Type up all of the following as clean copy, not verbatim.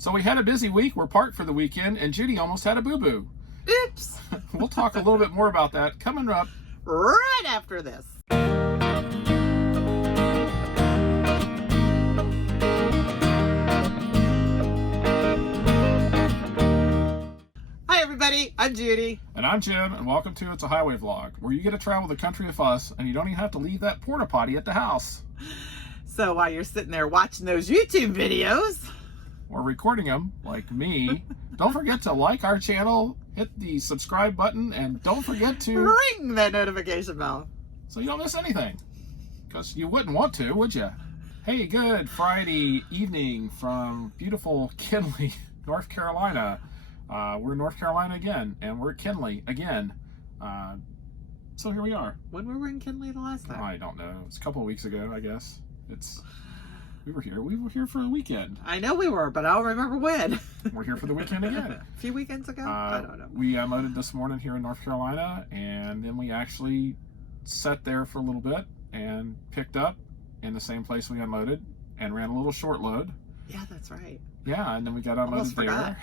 So we had a busy week. We're parked for the weekend, and Judy almost had a boo-boo. Oops. We'll talk a little bit more about that coming up Right after this. Hi everybody, I'm Judy. And I'm Jim, and welcome to It's a Highway Vlog, where you get to travel the country with us, and you don't even have to leave that porta-potty at the house. So while you're sitting there watching those YouTube videos, or recording them, like me, don't forget to like our channel, hit the subscribe button, and don't forget to ring that notification bell so you don't miss anything. Because you wouldn't want to, would you? Hey, good Friday evening from beautiful Kinley, North Carolina. We're in North Carolina again, and we're at Kinley again. So here we are. When were we in Kinley the last time? I don't know. It's a couple of weeks ago, I guess. We were here for a weekend. I know we were, but I don't remember when. We're here for the weekend again. A few weekends ago? I don't know. We unloaded this morning here in North Carolina, and then we actually sat there for a little bit and picked up in the same place we unloaded and ran a little short load. Yeah, that's right. Yeah, and then we got unloaded there.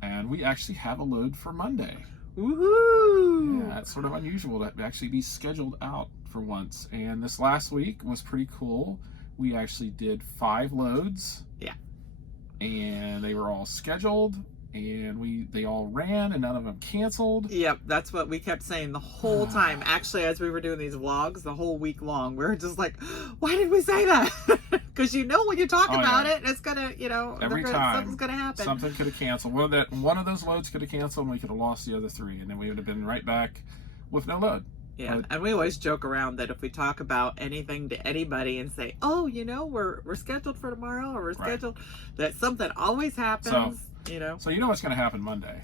And we actually have a load for Monday. Woohoo! Yeah, it's sort of unusual to actually be scheduled out for once. And this last week was pretty cool. We actually did 5 loads. Yeah. And they were all scheduled, and they all ran, and none of them canceled. Yep, that's what we kept saying the whole time. Actually, as we were doing these vlogs the whole week long, we were just like, why did we say that? Because when you talk about it, it's gonna, every time something's gonna happen. Something could have canceled. One of those loads could have canceled, and we could have lost the other 3, and then we would have been right back with no load. Yeah, and we always joke around that if we talk about anything to anybody and say, oh, we're scheduled for tomorrow, or we're scheduled, that something always happens, So you know what's going to happen Monday.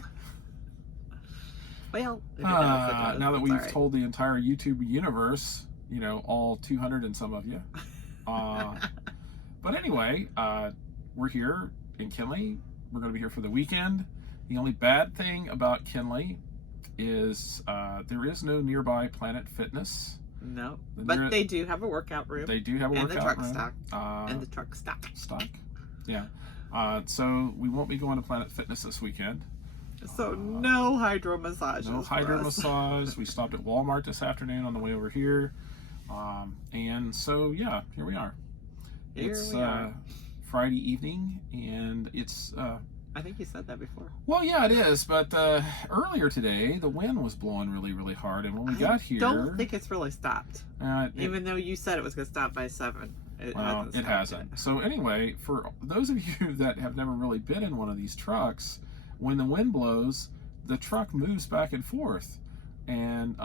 Well, if it does. Now that we've told the entire YouTube universe, all 200 and some of you. But anyway, we're here in Kinley. We're going to be here for the weekend. The only bad thing about Kinley is there is no nearby Planet Fitness. No, but they do have a workout room. They do have a workout room. And the truck stock. Yeah. So we won't be going to Planet Fitness this weekend. So no hydro massages. No hydro massage. We stopped at Walmart this afternoon on the way over here. And so, yeah, here we are. It's Friday evening, and it's... I think you said that before. Well, yeah, it is. But earlier today, the wind was blowing really, really hard. And when we got here... I don't think it's really stopped. Even though you said it was going to stop by 7. It hasn't. So anyway, for those of you that have never really been in one of these trucks, when the wind blows, the truck moves back and forth. And,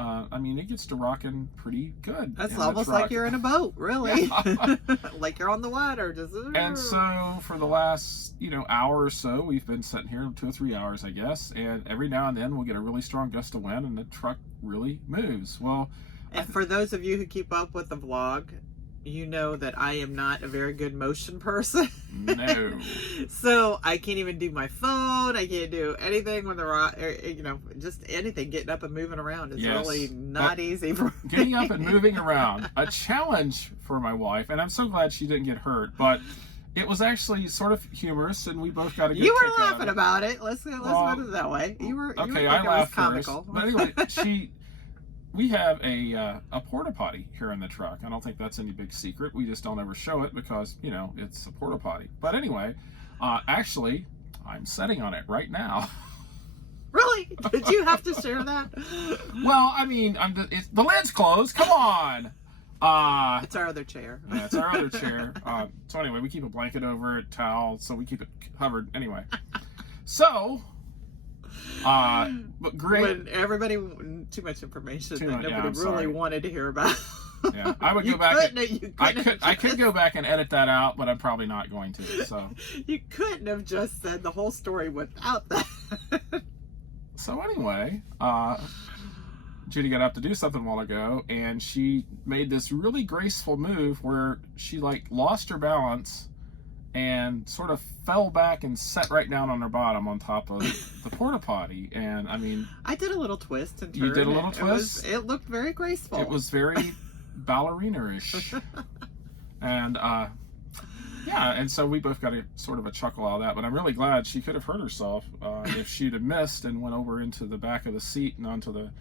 it gets to rocking pretty good. That's almost like you're in a boat, really. Yeah. Like you're on the water. And so for the last, hour or so, we've been sitting here, 2 or 3 hours, I guess. And every now and then we'll get a really strong gust of wind, and the truck really moves. Well, and for those of you who keep up with the vlog, you know that I am not a very good motion person. No. So I can't even do my phone. I can't do anything when just anything. Getting up and moving around is really not easy for me. Getting up and moving around, a challenge for my wife, and I'm so glad she didn't get hurt, but it was actually sort of humorous, and we both got a good You were kick out laughing of it. about it. Let's put it that way. You were okay, I laughed comical. First. But anyway, we have a porta-potty here in the truck. I don't think that's any big secret. We just don't ever show it because, it's a porta-potty. But anyway, actually, I'm sitting on it right now. Really? Did you have to share that? Well, the lid's closed. Come on. It's our other chair. Yeah, it's our other chair. So anyway, we keep a blanket over it, towel, so we keep it covered. Anyway, so... but great. When everybody, too much information that nobody really wanted to hear about. Yeah, I would go back. I could go back and edit that out, but I'm probably not going to. So you couldn't have just said the whole story without that. So anyway, Judy got up to do something a while ago, and she made this really graceful move where she lost her balance and sort of fell back and sat right down on her bottom on top of the porta-potty. And I did a little twist and turn. You did a little twist? It looked very graceful. It was very ballerina-ish. And Yeah, and so we both got a sort of a chuckle out of that, but I'm really glad. She could have hurt herself if she'd have missed and went over into the back of the seat and onto the.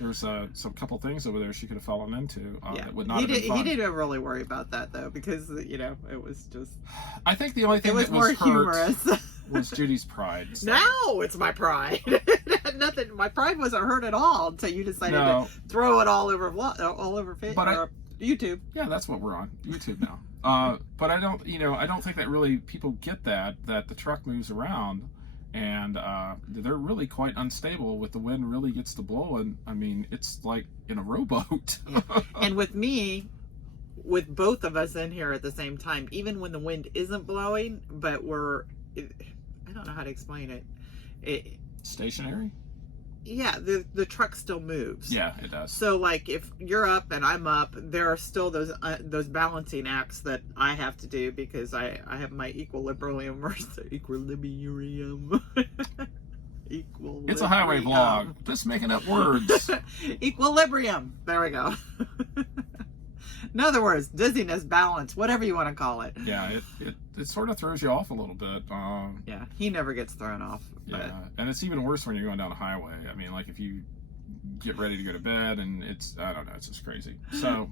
There's some couple things over there she could have fallen into. That would not have been fun. He didn't really worry about that though, because it was just. I think the only thing that more was humorous. hurt was Judy's pride. So. No, it's my pride. Nothing. My pride wasn't hurt at all until you decided to throw it all over YouTube. Yeah, that's what we're on YouTube now. But I don't think that really people get that the truck moves around, and they're really quite unstable. With the wind really gets to blowing, I mean, it's like in a rowboat. Yeah. And with with both of us in here at the same time, even when the wind isn't blowing, but I don't know how to explain it. Stationary? Yeah, the truck still moves. Yeah, it does. So, like, if you're up and I'm up, there are still those balancing acts that I have to do because I have my equilibrium. It's a highway vlog. Just making up words. Equilibrium. There we go. In other words, dizziness, balance, whatever you want to call it. Yeah, it sort of throws you off a little bit. Yeah, he never gets thrown off. But... Yeah, and it's even worse when you're going down a highway. I mean, like if you get ready to go to bed and I don't know, it's just crazy. So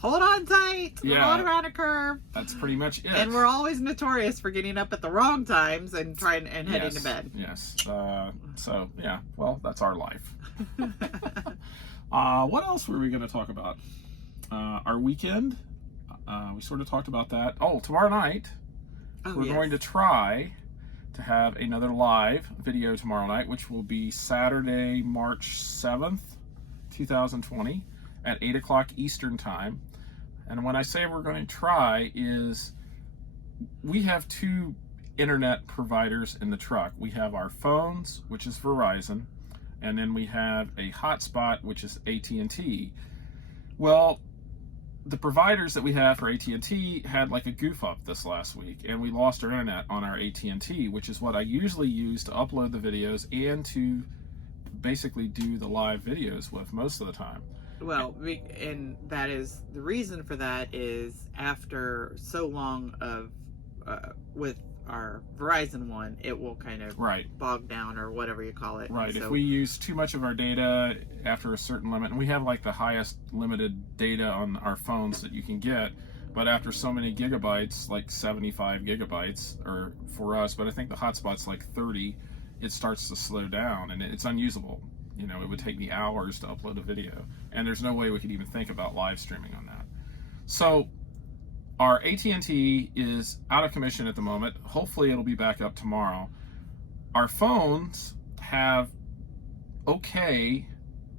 hold on tight. Hold on around a curve. That's pretty much it. And we're always notorious for getting up at the wrong times and heading to bed. Yes. So yeah, well, that's our life. What else were we going to talk about? Our weekend. We sort of talked about that. Oh, tomorrow night we're going to try to have another live video tomorrow night, which will be Saturday, March 7th, 2020 at 8 o'clock Eastern time. And when I say we're going to try is we have two internet providers in the truck. We have our phones, which is Verizon, and then we have a hotspot, which is AT&T. Well, the providers that we have for AT&T had like a goof up this last week, and we lost our internet on our AT&T, which is what I usually use to upload the videos and to basically do the live videos with most of the time. Well, and that is the reason for that is after so long of with our Verizon one, it will kind of bog down or whatever you call it. Right. So, if we use too much of our data after a certain limit, and we have like the highest limited data on our phones that you can get, but after so many gigabytes, like 75 gigabytes, or for us, but I think the hotspot's like 30, it starts to slow down and it's unusable. You know, it would take me hours to upload a video, and there's no way we could even think about live streaming on that. So our AT&T is out of commission at the moment. Hopefully it'll be back up tomorrow. Our phones have okay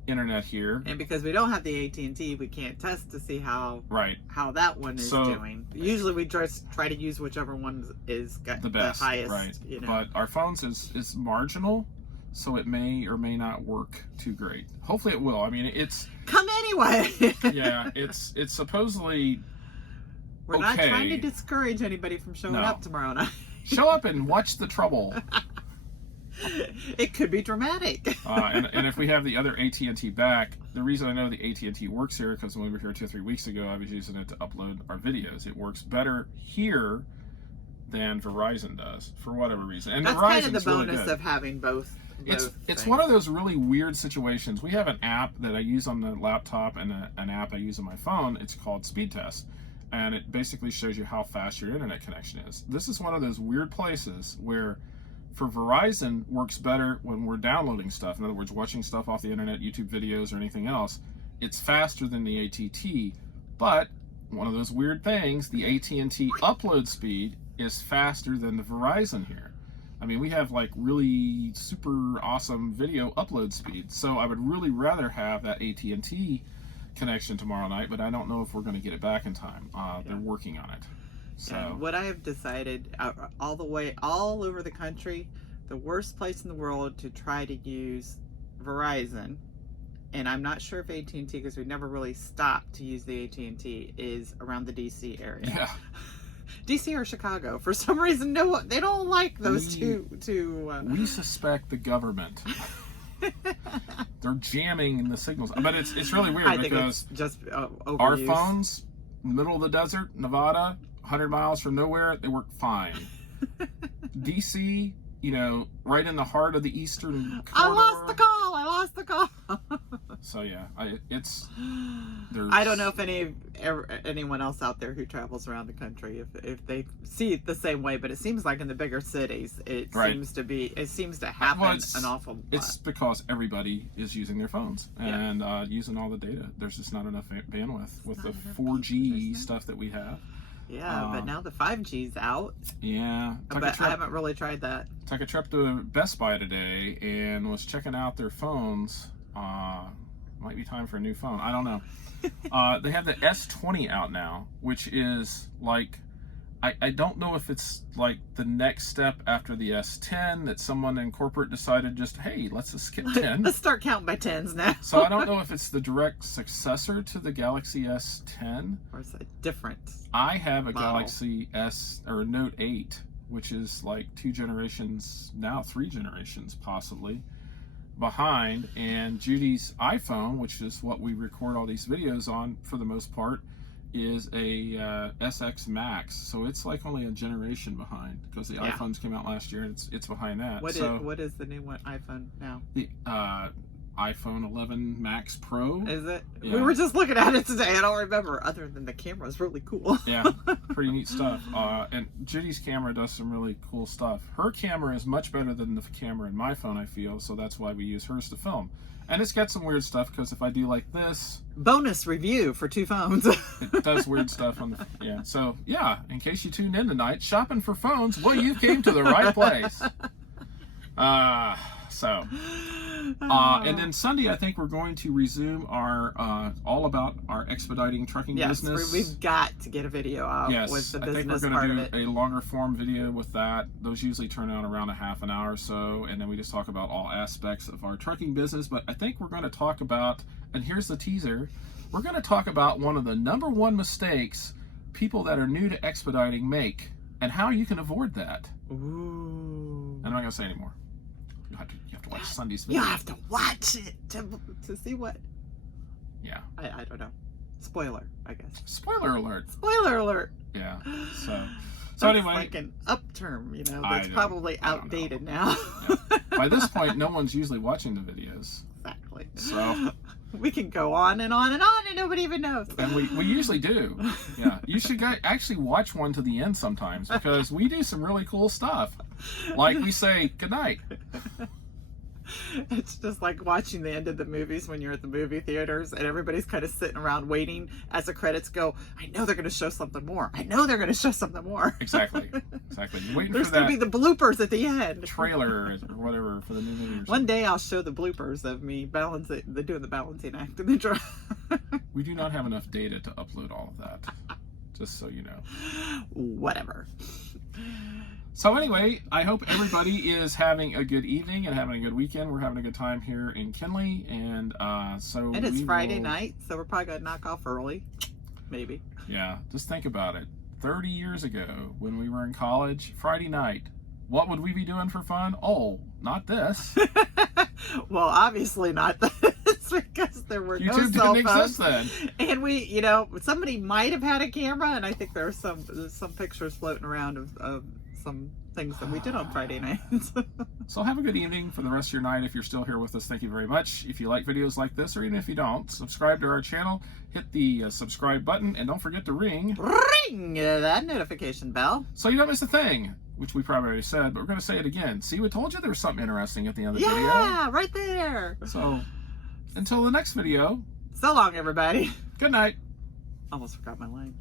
internet here. And because we don't have the AT&T, we can't test to see how that one is doing. Usually we just try to use whichever one is got the highest. Right. You know. But our phones is marginal, so it may or may not work too great. Hopefully it will. I mean, it's... Come anyway! Yeah, it's supposedly... We're not trying to discourage anybody from showing up tomorrow night. Show up and watch the trouble. It could be dramatic. And if we have the other AT&T back, the reason I know the AT&T works here, because when we were here 2 or 3 weeks ago, I was using it to upload our videos. It works better here than Verizon does, for whatever reason. And that's Verizon's kind of the bonus really good. of having both. It's one of those really weird situations. We have an app that I use on the laptop and an app I use on my phone. It's called Speed Test. And it basically shows you how fast your internet connection is. This is one of those weird places where for Verizon works better when we're downloading stuff. In other words, watching stuff off the internet, YouTube videos or anything else. It's faster than the AT&T, but one of those weird things, the AT&T upload speed is faster than the Verizon here. I mean, we have like really super awesome video upload speed. So I would really rather have that AT&T connection tomorrow night, but I don't know if we're going to get it back in time. They're working on it. So what I have decided all over the country, the worst place in the world to try to use Verizon, and I'm not sure if AT&T, because we never really stopped to use the AT&T, is around the DC area. Yeah. DC or Chicago. For some reason, they don't like those two. We suspect the government. They're jamming in the signals, but it's really weird because it's just our phones, middle of the desert, Nevada, 100 miles from nowhere, they work fine. DC, you know, right in the heart of the eastern corridor. I lost the call. So yeah, I don't know if anyone else out there who travels around the country if they see it the same way, but it seems like in the bigger cities it seems to happen an awful lot. It's because everybody is using their phones and using all the data. There's just not enough bandwidth with the 4G stuff that we have. Yeah, but now the 5G's out. Yeah. But I haven't really tried that. Took a trip to Best Buy today and was checking out their phones. Might be time for a new phone. I don't know. They have the S20 out now, which is like, I don't know if it's like the next step after the S10 that someone in corporate decided just, hey, let's just skip 10. Let's start counting by tens now. So I don't know if it's the direct successor to the Galaxy S10. Or it's a different I have a model. Galaxy Note 8, which is like 2 generations, now 3 generations possibly, behind. And Judy's iPhone, which is what we record all these videos on for the most part, is a SX Max, so it's like only a generation behind because the iPhones came out last year and it's behind that. What is the new one iPhone now? The iPhone 11 Max Pro. Is it? Yeah. We were just looking at it today. I don't remember. Other than the camera is really cool. Yeah, pretty neat stuff. And Judy's camera does some really cool stuff. Her camera is much better than the camera in my phone, I feel, so that's why we use hers to film. And it's got some weird stuff because if I do like this, bonus review for 2 phones. It does weird stuff on the So yeah, in case you tuned in tonight, shopping for phones, well, you came to the right place. And then Sunday, I think we're going to resume our all about our expediting trucking business. We've got to get a video out with the business part of it. I think we're going to do a longer form video with that. Those usually turn out around a half an hour or so, and then we just talk about all aspects of our trucking business. But I think we're going to talk about, and here's the teaser, we're going to talk about one of the #1 mistakes people that are new to expediting make, and how you can avoid that. Ooh. And I'm not going to say anymore. You have to watch Sunday's video. You have to watch it to see what. Yeah. I don't know. Spoiler, I guess. Spoiler alert. Spoiler alert. Yeah. So anyway, like an up term, you know, that's probably outdated now. Yeah. By this point, no one's usually watching the videos. Exactly. So we can go on and on and on, and nobody even knows. And we usually do. Yeah. You should actually watch one to the end sometimes because we do some really cool stuff. Like we say goodnight. It's just like watching the end of the movies when you're at the movie theaters and everybody's kind of sitting around waiting as the credits go. I know they're going to show something more. Exactly. You're waiting There's for that. There's going to be the bloopers at the end. Trailer or whatever for the new movie. One day I'll show the bloopers of me doing the balancing act in the truck. We do not have enough data to upload all of that. Just so you know. Whatever. So anyway, I hope everybody is having a good evening and having a good weekend. We're having a good time here in Kinley, and and it's Friday night, so we're probably gonna knock off early, maybe. Yeah, just think about it. 30 years ago, when we were in college, Friday night, what would we be doing for fun? Oh, not this. Well, obviously not this, because there were no YouTube cell didn't phones. exist then. And we, somebody might have had a camera, and I think there are some pictures floating around of some things that we did on Friday nights. So have a good evening for the rest of your night. If you're still here with us, thank you very much. If you like videos like this, or even if you don't, subscribe to our channel, hit the subscribe button, and don't forget to ring that notification bell, so you don't miss a thing, which we probably already said, but we're going to say it again. See, we told you there was something interesting at the end of the video. Yeah, right there. So until the next video, so long, everybody. good night. Almost forgot my line.